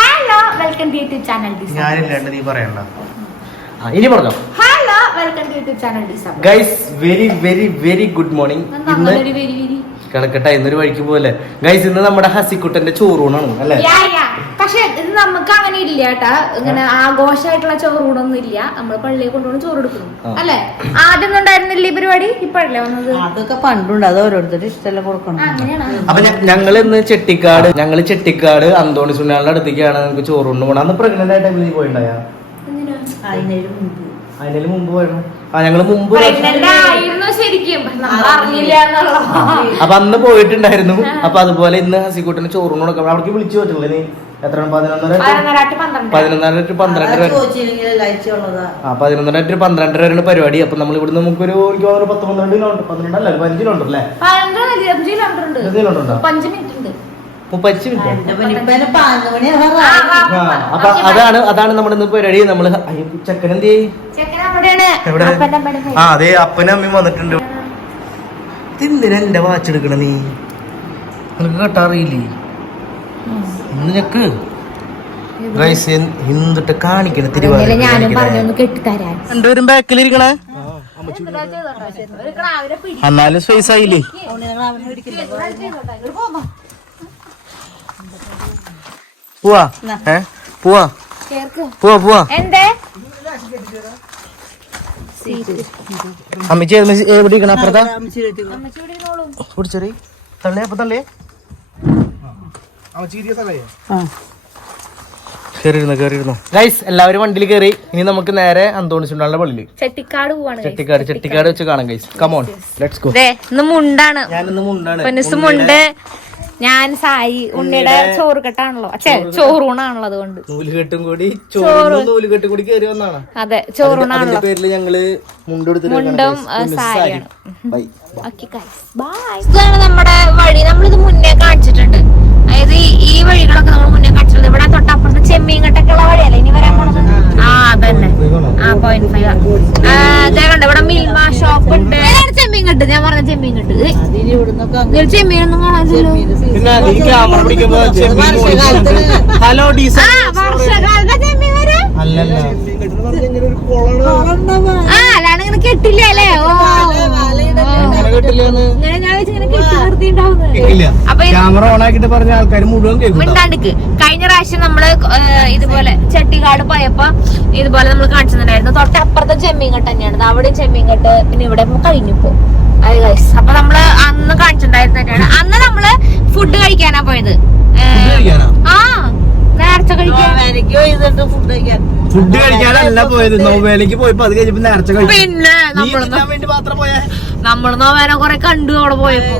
Hello welcome to YouTube channel ഞാനില്ലാണ്ട് നീ പറയണ്ട. ഇനി പറഞ്ഞോ. Hello welcome to YouTube channel guys very very very good morning. കിടക്കട്ടെ ഇന്നൊരു വഴിക്ക് പോലെ ഗൈസ്. ഇന്ന് നമ്മുടെ ഹസിക്കുട്ടന്റെ ചോറൂണാണ് അല്ലേ? പക്ഷെ ഇത് നമുക്ക് അങ്ങനെ ഇല്ല കേട്ടാ, ഇങ്ങനെ ആഘോഷമായിട്ടുള്ള ചോറൂണൊന്നും ഇല്ല. നമ്മൾ പള്ളിയിൽ കൊണ്ടുപോകണം ചോറ് എടുക്കുന്നു അല്ലെ? ആദ്യം ഉണ്ടായിരുന്നില്ല ഈ പരിപാടി, ഇപ്പഴല്ലേ വന്നത്? അതൊക്കെ പണ്ടുണ്ട്, അത് ഓരോരുത്തരുടെ ഇഷ്ടമല്ല കൊടുക്കണം. അങ്ങനെയാണ്. അപ്പൊ ഞങ്ങൾ ഇന്ന് ചെട്ടിക്കാട് അന്തോണി സുനാളിന്റെ അടുത്തേക്കാണ് നമുക്ക് ചോറൂണ് പോകണം. അന്ന് പ്രഗ്നന്റ് ആയിട്ട് നീ പോയിണ്ടായ? അതിന് മുമ്പ് പോയിരുന്നു. ഞങ്ങള് മുമ്പ് അപ്പൊ അന്ന് പോയിട്ടുണ്ടായിരുന്നു. അപ്പൊ അതുപോലെ ഇന്ന് ഹസിക്കുട്ടന് ചോറൂണ് കൊടുക്കാം. അവിടേക്ക് വിളിച്ചു പറ്റില്ല നീ? എത്ര 11:30 to 12 11:30 to 12 വരെയാണ് പരിപാടി. അപ്പൊ നമ്മൾ ഇവിടുന്ന് നമുക്കൊരു 10-12 കിലോമീറ്റർ, 12 അല്ല 15 കിലോമീറ്റർ അല്ലേ? 15 കിലോമീറ്റർ 30 മിനിറ്റ്. അപ്പൊ അതാണ് നമ്മുടെ ഇന്ന് പരിപാടി. നമ്മള് ചെക്കൻ എന്ത് ചെയ്യും? അതെ, അപ്പനും അമ്മയും വന്നിട്ടുണ്ട്. എന്തിനാ എന്റെ വാച്ച് എടുക്കണ നീ? നിനക്ക് കേട്ടാറിയില്ലേ? നിനക്ക് ഹിന്ദിട്ട് കാണിക്കണ രണ്ടുപേരും ബാക്കിലിരിക്കണേ. എന്നാലും സ്പേസ് ആയില്ലേ? പോവാ പോവാ പോവാ പോവാ. അമ്മച്ചി എവിടെ ഇരിക്കണ? അപ്പുറത്താ പിടിച്ചറി തള്ളേ. അപ്പൊ തള്ളേ കേറിയിരുന്നു. ഗൈസ് എല്ലാവരും വണ്ടിയിൽ കയറി. ഇനി നമുക്ക് നേരെ അന്തോണി സുനാളിന്റെ പള്ളിയിൽ ചെട്ടിക്കാട് വെച്ച് കാണാം. Guys come on let's go. ഇന്ന് മുണ്ടാണ്. ഞാനിന്ന് മുണ്ടാണ്. മുണ്ട്. ഞാൻ സായി ഉണ്ണിയുടെ ചോറ് കെട്ടാണല്ലോ, ചോറൂണാണല്ലോ. അതുകൊണ്ട് നൂലുകെട്ടും കൂടി കയറി വന്നാണ്. അതെ, ചോറൂണാണല്ലോ. പേരില് ഞങ്ങള് മുണ്ടും സാരിയാണ്. ഇതാണ് നമ്മുടെ വഴി. നമ്മളിത് മുന്നേ കാണിച്ചിട്ടുണ്ട്. അതായത് ഈ വഴികളൊക്കെ നമ്മൾ മുന്നേ കാണിച്ചിട്ടുണ്ട്. ഇവിടെ തൊട്ടപ്പുറത്ത് ചെമ്മീൻകെട്ടൊക്കെയുള്ള വഴിയല്ലേ ഇനി വരാൻ പോണത്? അതന്നെ. 0.5 കണ്ട ഇവിടെ മിൽമ ഷോപ്പ് ഉണ്ട്. ചെമ്മീൻകെട്ട് ഞാൻ പറഞ്ഞ ചെമ്മീൻകെട്ട്. ചെമ്മീനൊന്നും കാണാനില്ലല്ലോ. വർഷകാലത്തെ ചെമ്മീൻ വരെ അല്ലാണ്ട് ഇങ്ങനെ കെട്ടില്ല അല്ലേ? മിണ്ടാണ്ടിക്ക്. കഴിഞ്ഞ പ്രാവശ്യം നമ്മള് ഇതുപോലെ ചെട്ടിക്കാട് പോയപ്പോ ഇതുപോലെ നമ്മൾ കാണിച്ചിട്ടുണ്ടായിരുന്നു. തൊട്ടപ്പുറത്തെ ചെമ്മീൻകെട്ട് തന്നെയാണ്. അവിടെ ചെമ്മീൻകെട്ട്, പിന്നെ ഇവിടെ കഴിഞ്ഞിപ്പോ. അപ്പൊ നമ്മള് അന്ന് കാണിച്ചിട്ടുണ്ടായിരുന്നു തന്നെയാണ്. അന്ന് നമ്മള് ഫുഡ് കഴിക്കാനാ പോയത്. നേർച്ച ഫുഡ് കഴിക്കാനല്ല പോയത്, നോവേലക്ക് പോയപ്പോ അത് കഴിഞ്ഞപ്പോ നേർച്ച കഴിച്ചു. പിന്നെ നമ്മള് നോവേന കൊറേ കണ്ടു അവിടെ പോയപ്പോ.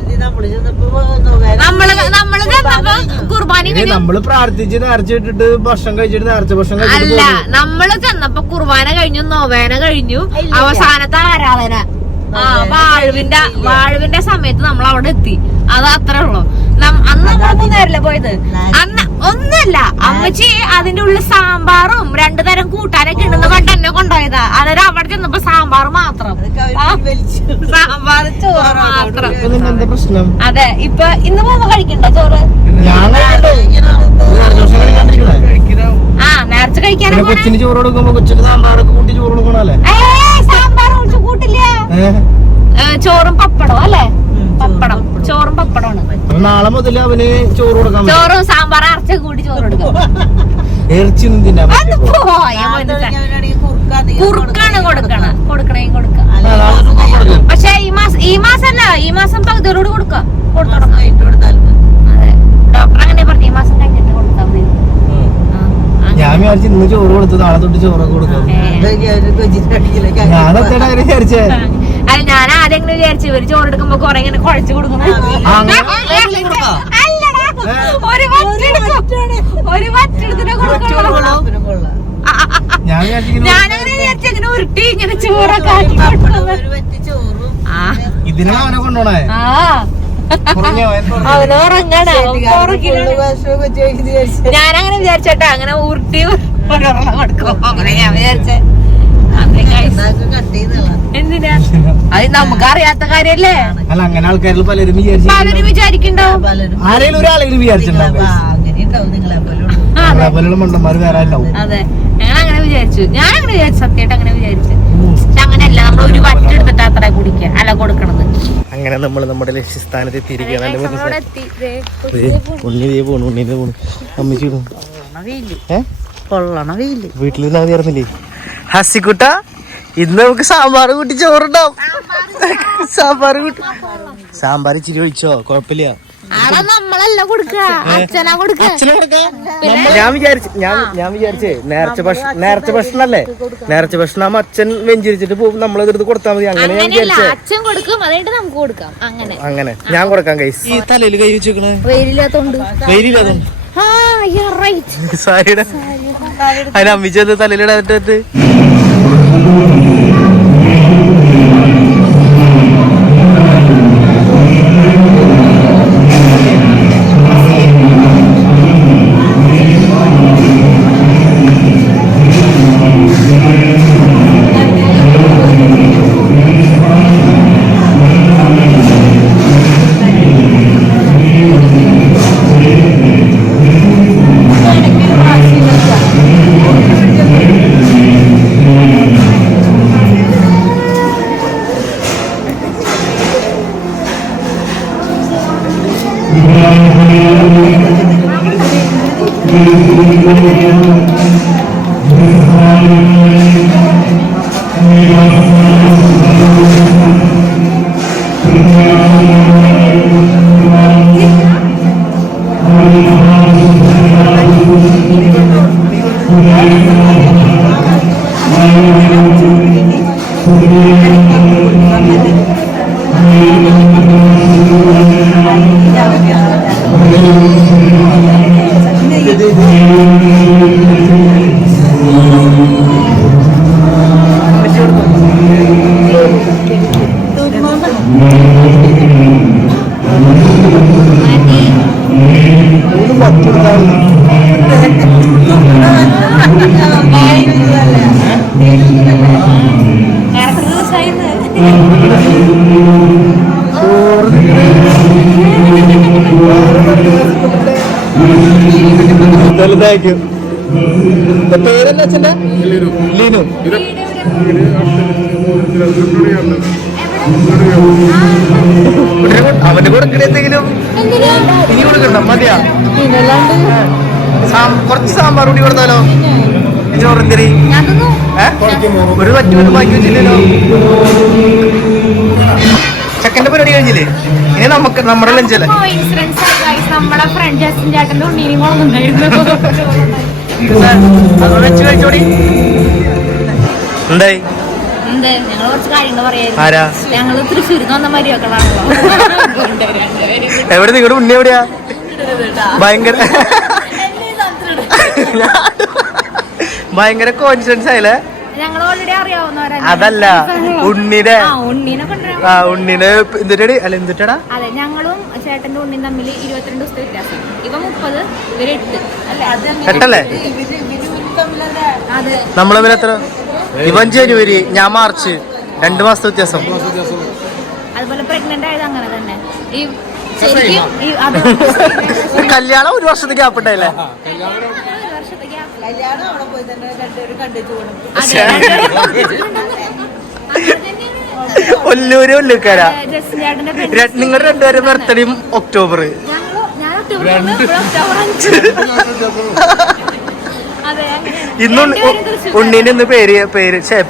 നമ്മള് പ്രാർത്ഥിച്ച് നേർച്ച ഇട്ടിട്ട് ഭക്ഷണം കഴിച്ചിട്ട് നേർച്ച ഭക്ഷണം അല്ല, നമ്മള് ചെന്നപ്പോ കുർബാന കഴിഞ്ഞു, നോവേന കഴിഞ്ഞു, അവസാനത്തെ ആരാധന വാഴുവിന്റെ സമയത്ത് നമ്മൾ അവിടെ എത്തി. അത് അത്രേ ഉള്ളു. അന്ന് നമ്മളൊന്നും നേരല്ല പോയത്. അന്ന് ഒന്നല്ല, അമ്മച്ചി അതിന്റെ ഉള്ളിൽ സാമ്പാറും 2 തരം കൂട്ടാനൊക്കെ ഉണ്ടെന്ന് കണ്ട് എന്നെ കൊണ്ടുപോയതാ. അന്നേരം അവിടെ ചെന്നപ്പോ സാമ്പാർ മാത്രം, സാമ്പാർ ചോറ് മാത്രം. അതെ, ഇപ്പൊ ഇന്ന് പോകുമ്പോ കഴിക്കണ്ടോ ചോറ്? നേർച്ച കഴിക്കാനും കൊച്ചിന് ചോറ് കൊടുക്കുമ്പോ കൊച്ചിന് സാമ്പാറൊക്കെ കൂട്ടി ചോറ് കൊടുക്കണല്ലേ? സാമ്പാർ കൂട്ടില്ല, ചോറും പപ്പടവും അല്ലേ? ചോറും പപ്പടമാണ്. നാളെ മുതൽ അവന് ചോറ് കൊടുക്കാൻ, ചോറും സാമ്പാർ അരച്ച കൂടി ചോറ് കൊടുക്കും. കുറുക്കാണ് കൊടുക്കണേ കൊടുക്കാം. പക്ഷെ ഈ മാസം പകുതിയോട് കൊടുക്കാം. അതെ, ഡോക്ടർ അങ്ങനെ പറഞ്ഞു, ഈ മാസം കഴിഞ്ഞിട്ട് കൊടുത്താൽ മതി. ഞാൻ വിചാരിച്ചു ഇന്ന് ചോറ് കൊടുത്തു, നാളെ തൊട്ട് ചോറൊക്കെ കൊടുക്കാം. അല്ല, ഞാൻ ആദ്യം എങ്ങനെ വിചാരിച്ചു ഇവര് ചോറ് എടുക്കുമ്പോ കൊറേ ഇങ്ങനെ കുഴച്ചു കൊടുക്കണം. ഒരു വറ്റെടുത്തിട്ട് കൊടുക്കണം. ഞാനങ്ങനെ വിചാരിച്ചു ഇങ്ങനെ ഉരുട്ടി ഇങ്ങനെ ചോറൊക്കെ ആക്കി ഇതിനാ അവനെ കൊണ്ടോണേ. അവന് ഉറങ്ങണേ. ഞാനങ്ങനെ വിചാരിച്ചേട്ടാ, അങ്ങനെ ഉരുട്ടി കൊടുക്കും. അങ്ങനെ ഞാൻ വിചാരിച്ചേ. എന്തിനാ? അത് നമുക്ക് അറിയാത്ത കാര്യല്ലേ? അല്ല, അങ്ങനെ ആൾക്കാരിൽ പലരും വിചാരിക്കണ്ടാവും. ആരെങ്കിലും ഒരാളെങ്കിലും വിചാരിച്ചിട്ടുണ്ടാവും മണ്ടന്മാര് വേറെ ഉണ്ടാവും. അതെ ഞങ്ങൾ അങ്ങനെ വിചാരിച്ചു. ഞാൻ അങ്ങനെ വിചാരിച്ചു, സത്യമായിട്ട് അങ്ങനെ വിചാരിച്ചു. പക്ഷെ അങ്ങനെയല്ല, നമ്മൾ ഒരു വറ്റെടുത്തിട്ട് അത്ര കുടിക്കുക അല്ല കൊടുക്കണത്. അങ്ങനെ നമ്മൾ നമ്മുടെ ലക്ഷ്യസ്ഥാനത്ത് എത്തിയിരിക്കുകയാണ്. അമ്മച്ചി വീട്ടിൽ തീർന്നില്ലേ ഹസിക്കുട്ട? ഇന്ന് നമുക്ക് സാമ്പാർ കൂട്ടി ചോറുണ്ടാവും. സാമ്പാർ ഇച്ചിരി ഒഴിച്ചോ, കുഴപ്പമില്ല. നമ്മളല്ല കൊടുക്ക, അച്ഛനാ കൊടുക്ക. ഞാൻ വിചാരിച്ചേ നേർച്ച ഭക്ഷണല്ലേ, നേർച്ച ഭക്ഷണം അച്ഛൻ വെഞ്ചിരിച്ചിട്ട് പോകും, നമ്മളെടുത്ത് കൊടുത്താൽ മതി. അങ്ങനെ ഞാൻ വിചാരിച്ചേ അച്ഛൻ കൊടുക്കും, അതായിട്ട് നമുക്ക് കൊടുക്കാം. അങ്ങനെ ഞാൻ കൊടുക്കാം. കൈ ഈ തലയിൽ കൈ വെച്ചേക്കണേ വെയിലില്ലാത്തോണ്ട്. സാരിയുടെ അതിന് അമ്മിച്ചത് തലയിലിടത്ത് പേരെന്താ അച്ഛൻ്റെ? ലീനു. അവന്റെ കൊടുക്കണ എന്തെങ്കിലും ഇനി കൊടുക്കണ്ട മതിയാ? കുറച്ച് സാമ്പാർ കൂടി കൊടുത്താലോ? ചോറെന്തരി ഒരു പറ്റുമത് ബാക്കി വെച്ചില്ലല്ലോ. ചെക്കന്റെ പരിപാടി കഴിഞ്ഞില്ലേ? ഇനി നമുക്ക് നമ്മുടെ ലഞ്ചല്ലേ? നമ്മുടെ ഫ്രണ്ട് ജസ്റ്റിൻ ചേട്ടന്റെ ഉണ്ണീനും കൊണ്ടുണ്ടായിരുന്നു. വെച്ച് കഴിച്ചോടി. എന്തായി? ഞങ്ങള് കുറച്ച് കാര്യങ്ങൾ പറയാം. ആരാ? ഞങ്ങള് തൃശ്ശൂരിൽ വന്ന മരിമക്കളാണല്ലോ. എവിടെ നിങ്ങളുടെ ഉണ്ണി എവിടെയാ? ഭയങ്കര ഭയങ്കര കോൺഫിഡൻസ് ആയില്ലേ? ഞങ്ങൾ ഓൾറെഡി അറിയാവുന്നവരാണ്. അതല്ല ഉണ്ണിനെ ഉണ്ണിനെ എന്തിട്ടാ അല്ല എന്തിട്ടാ? അതെ, ഞങ്ങളും ചേട്ടന്റെ ഉണ്ണിയും തമ്മിൽ 22 ദിവസത്തെ വ്യത്യാസം. ഇവ 30, ഇവര് 8 അല്ലേ? അതെ. നമ്മളെ തമ്മിൽ എത്ര? ഇവൻ ജനുവരി, ഞാൻ മാർച്ച്, 2 മാസത്തെ വ്യത്യാസം. അതുപോലെ പ്രഗ്നന്റ് ആയത് അങ്ങനെ തന്നെ. കല്യാണം 1 വർഷത്തെ ഗ്യാപ്പ് ഉണ്ടായില്ലേ? ഒല്ലൂര് ഒല്ലൂക്കാരാ. നിങ്ങൾ രണ്ടുപേരും ബർത്ത്ഡേയും ഒക്ടോബർ. ഇന്ന് ഉണ്ണീന് ഇന്ന്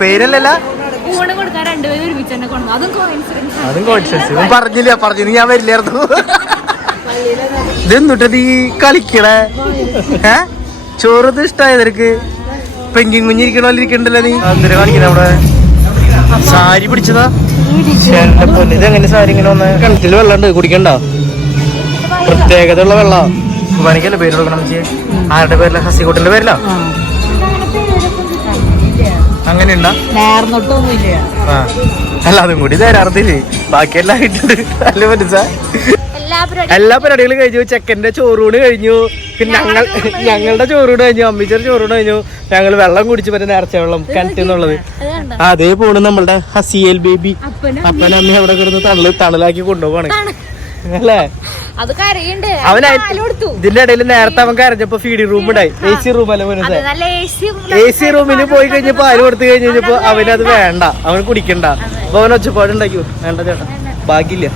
പേരല്ലല്ല, അതും കോൺഫിഡൻസ്. പറഞ്ഞില്ല ഞാൻ വരില്ലായിരുന്നു. ഇതെന്നിട്ടത് ഈ കളിക്കണേ ചോറത് ഇഷ്ടായതർക്ക് പെങ്കിങ് കുഞ്ഞിരിക്കണോലിരിക്കണ്ടല്ലോ. നീ എന്തിനാ കാണിക്കണ അവിടെ? സാരി പിടിച്ചതാ. ഇതെങ്ങനെ സാരി ഇങ്ങനെ വന്ന്? കിണറ്റില് വെള്ളം ഉണ്ട്, കുടിക്കണ്ട. പ്രത്യേകത ഉള്ള വെള്ള. പണിക്കല്ലേ പേര് കൊടുക്കണം. ആരുടെ പേരില? ഹസിക്കുട്ടിന്റെ പേരില? അങ്ങനെയുണ്ടാ? അല്ല അതും കൂടി തരാറത്തില്ലേ, ബാക്കിയെല്ലാം ആയിട്ടുണ്ട്. അല്ല മനസ്സാ എല്ലാ പരിപാടികളും കഴിഞ്ഞു. ചെക്കന്റെ ചോറൂണ് കഴിഞ്ഞു, പിന്നെ ഞങ്ങളുടെ ചോറൂണ് കഴിഞ്ഞു, അമ്മിച്ചൊരു ചോറൂണ് കഴിഞ്ഞു. ഞങ്ങൾ വെള്ളം കുടിച്ച് പറ്റും, നേർച്ച വെള്ളം കിണറ്റെന്നുള്ളത്. അതേ പോണ് നമ്മളുടെ ഹസിയൽ ബേബി. അപ്പനമ്മ അവിടെ കിടന്ന് തണലാക്കി കൊണ്ടുപോവാണ്. അല്ലേ അത് കരയുണ്ട് അവൻ കൊടുത്തു. ഇതിന്റെ ഇടയിൽ നേരത്തെ അവൻ കരഞ്ഞപ്പോ ഫീഡിംഗ് റൂം ഉണ്ടായി AC റൂം അല്ല അത് നല്ല AC റൂമിൽ പോയി കഴിഞ്ഞപ്പോ പാല് കൊടുത്തു കഴിഞ്ഞപ്പോ അവനത് വേണ്ട, അവൻ കുടിക്കണ്ട. അപ്പൊ അവൻ ഒച്ചപ്പാട് ഉണ്ടാക്കിയോ? വേണ്ട ചേട്ടാ, ബാക്കിയില്ല.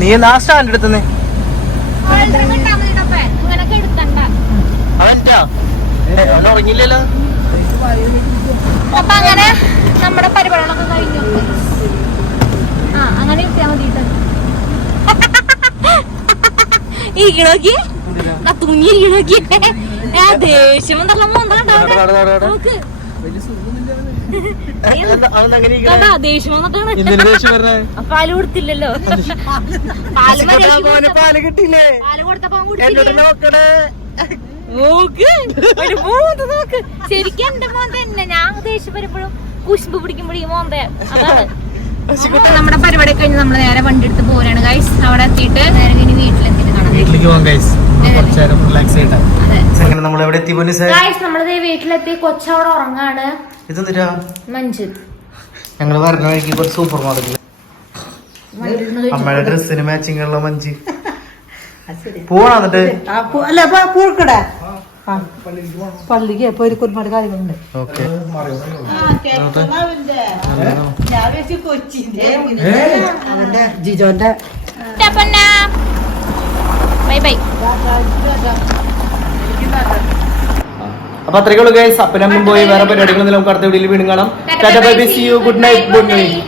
നീ ആ സ്റ്റാൻഡ് എടുത്തേ അവൻ ഉറങ്ങില്ലല്ലോ. അപ്പൊ അങ്ങനെ നമ്മുടെ പരിപാടികളൊക്കെ കഴിഞ്ഞു. അങ്ങനെ ഇരുത്തിയാ മതിട്ട് ഇരിക്കണോക്കി തുങ്ങിയിരിക്കണോക്കി ദേഷ്യം എന്തെല്ലാം നോക്ക് ദേഷ്യം വന്നിട്ടാണ് പാല് കൊടുത്തില്ലല്ലോ. പാല് കിട്ടിയില്ലേ? പാല് കൊടുത്തപ്പോ നോക്ക് ശരിക്കും എന്റെ മോൻ തന്നെ. ഞാൻ ദേഷ്യം വരുമ്പോഴും കുശുമ്പ് പിടിക്കുമ്പോഴും മോന്ത അതാണ്. നമ്മുടെ പരിപാടി കഴിഞ്ഞ് നമ്മള് നേരെ വണ്ടി എടുത്ത് പോരാണ് ഗൈസ്. അവിടെ എത്തിയിട്ട് നേരെ ഇനി വീട്ടിലെത്തിയിട്ട് കാണാം. നമ്മളിത് വീട്ടിലെത്തി. കൊച്ചവിടെ ഉറങ്ങാണ്. മഞ്ജു ഞങ്ങള് പറഞ്ഞ വഴിക്ക് കുറച്ച് സൂപ്പർ മാർക്കറ്റ് അമ്മയുടെ ഡ്രസ്സിന് മാച്ചിങ് ഉള്ള മഞ്ച് പോവാ. എന്നിട്ട് പള്ളിക്ക് പോയി ഒരുപാട് കാര്യങ്ങളുണ്ട്. ഓക്കെ ജിജോന്റെ ബൈ ബൈ. അപ്പൊ അത്രയ്ക്കുള്ളൂ ഗൈസ്. അപ്പനും പോയി വേറെ പരിപാടികളൊന്നും നമുക്ക് അടുത്ത വീഡിയോയിൽ വീണ്ടും കാണാം. Tata bye bye, see you, good night.